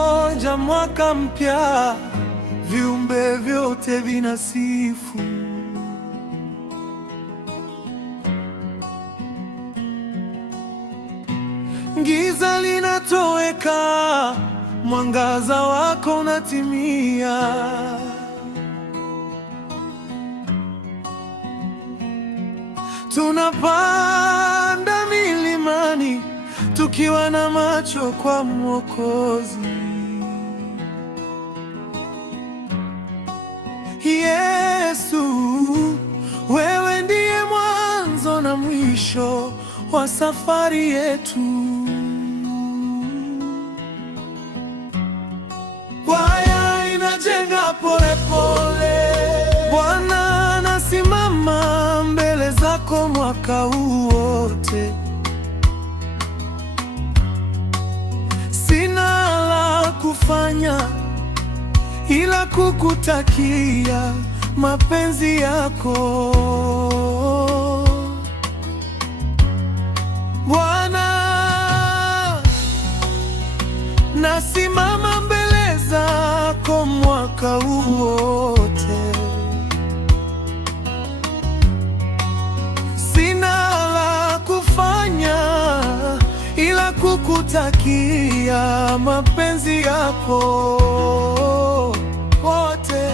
moja, mwaka mpya, viumbe vyote vinasifu. Giza linatoweka, mwangaza wako unatimia. Tunapanda milimani tukiwa na macho kwa Mwokozi. Yesu, wewe ndiye mwanzo na mwisho wa safari yetu. Kwaya inajenga polepole, Bwana anasimama mbele zako mwaka huu wote. Sina la kufanya ila kukutakia mapenzi yako Bwana. Nasimama mbele zako mwaka huu wote. Sina la kufanya ila kukutakia mapenzi yako wote.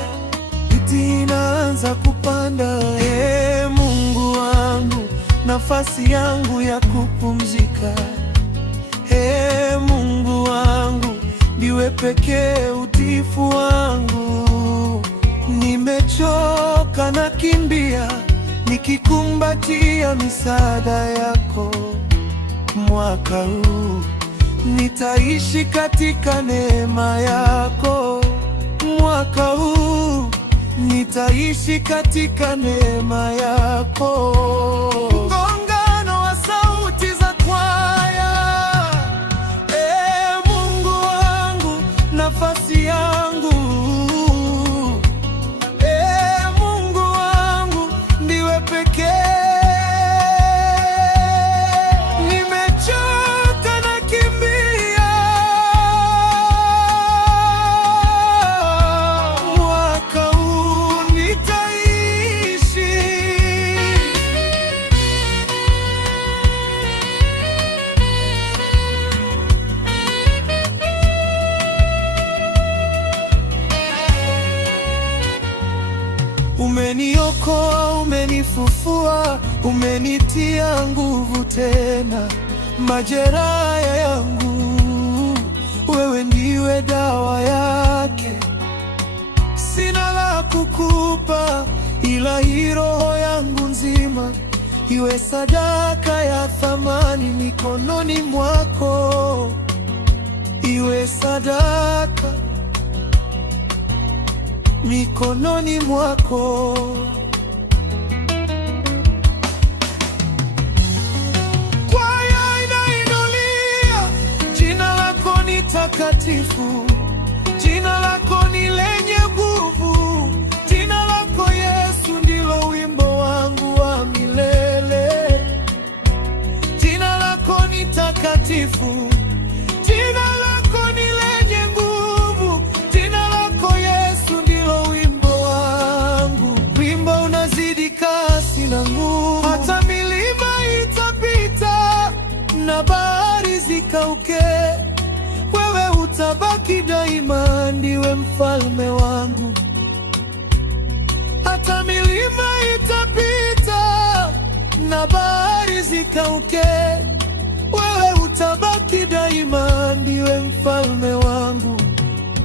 Miti inaanza kupanda, Ee Mungu wangu, nafasi yangu ya kupumzika. Ee Mungu wangu, ndiwe pekee utiifu wangu. Nimechoka na kimbia, nikikumbatia misaada yako. Mwaka huu nitaishi katika neema yako. Mwaka huu nitaishi katika neema yako. Mgongano wa sauti za kwaya, Ee Mungu wangu, nafasi yangu. Ee Mungu wangu, ndiwe pekee. Umeniokoa, umenifufua, umenitia nguvu tena. Majeraha yangu wewe ndiwe dawa yake. Sina la kukupa ila hii roho yangu nzima, iwe sadaka ya thamani mikononi mwako. Iwe sadaka mikononi mwako. Kwaya inainulia, jina lako ni takatifu, jina lako ni lenye nguvu, jina lako Yesu ndilo wimbo wangu wa milele. Jina lako ni takatifu, jina lako ni lenye nguvu, jina lako Yesu ndilo wimbo wangu. Wimbo unazidi kasi na nguvu, hata milima itapita na bahari zikauke, wewe utabaki daima, ndiwe mfalme wangu. Hata milima itapita na bahari zikauke, wewe utabaki daima, ndiwe mfalme wangu.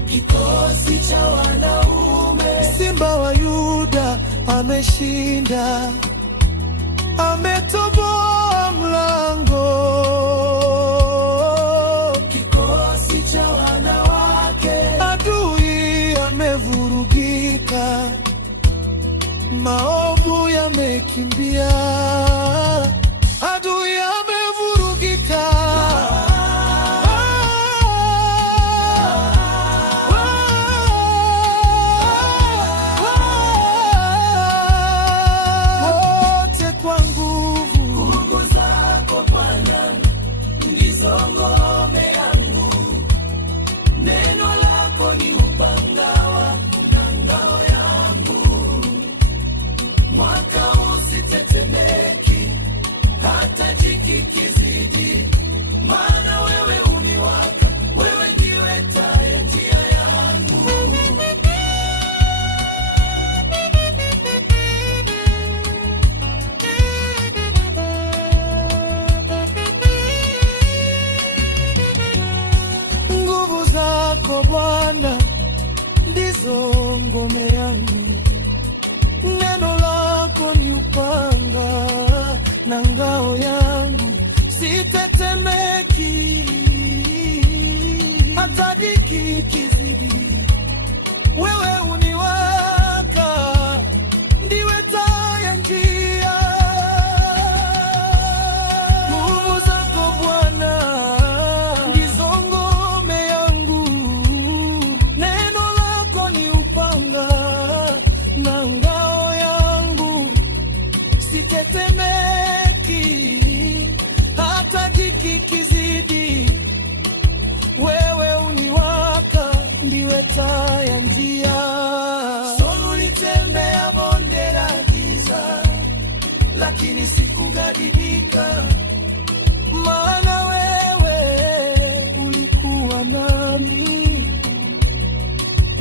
Kikosi cha wanaume, Simba wa Yuda ameshinda, ametoboa mlango. kikosi cha wanawake, Adui amevurugika, maovu yamekimbia. Adui amevurugika, wote kwa nguvu. nguvu zako Bwana ndizo ngome yangu. Neno na ngao yangu, sitetemeki hata dhiki kizidi. Wewe uniwaka, ndiwe taa ya njia. Nguvu zako Bwana ndizo ngome yangu, neno lako ni upanga na ngao yangu, sitetemeki hata dhiki kizidi. Wewe uniwaka, ndiwe taa ya njia. Ulitembea bonde la giza, lakini sikughadhibika, maana wewe ulikuwa nami.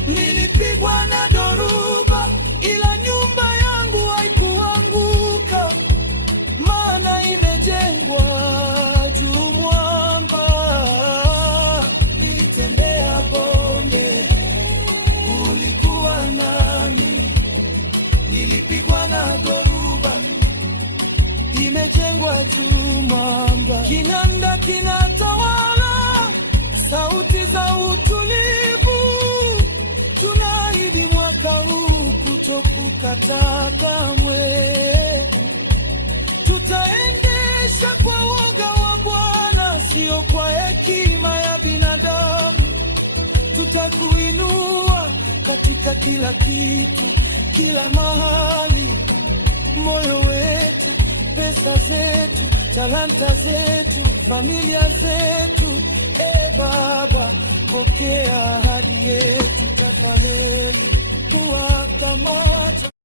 Nilipigwa na dhoruba, ila nyumba yangu haikuanguka, maana imejengwa juu mwamba. Nilitembea bonde, ulikuwa nami. Nilipigwa na dhoruba, imejengwa juu mwamba. Kinanda kinatawala, sauti za utulivu. Tunaahidi mwaka huu kutokukata kamwe. Tutaendesha kwa woga wa Bwana, sio kwa hekima ya binadamu. Tutakuinua katika kila kitu, kila mahali. Moyo wetu, pesa zetu, talanta zetu, familia zetu. Baba, pokea ahadi yetu, tafadhali kuwakamata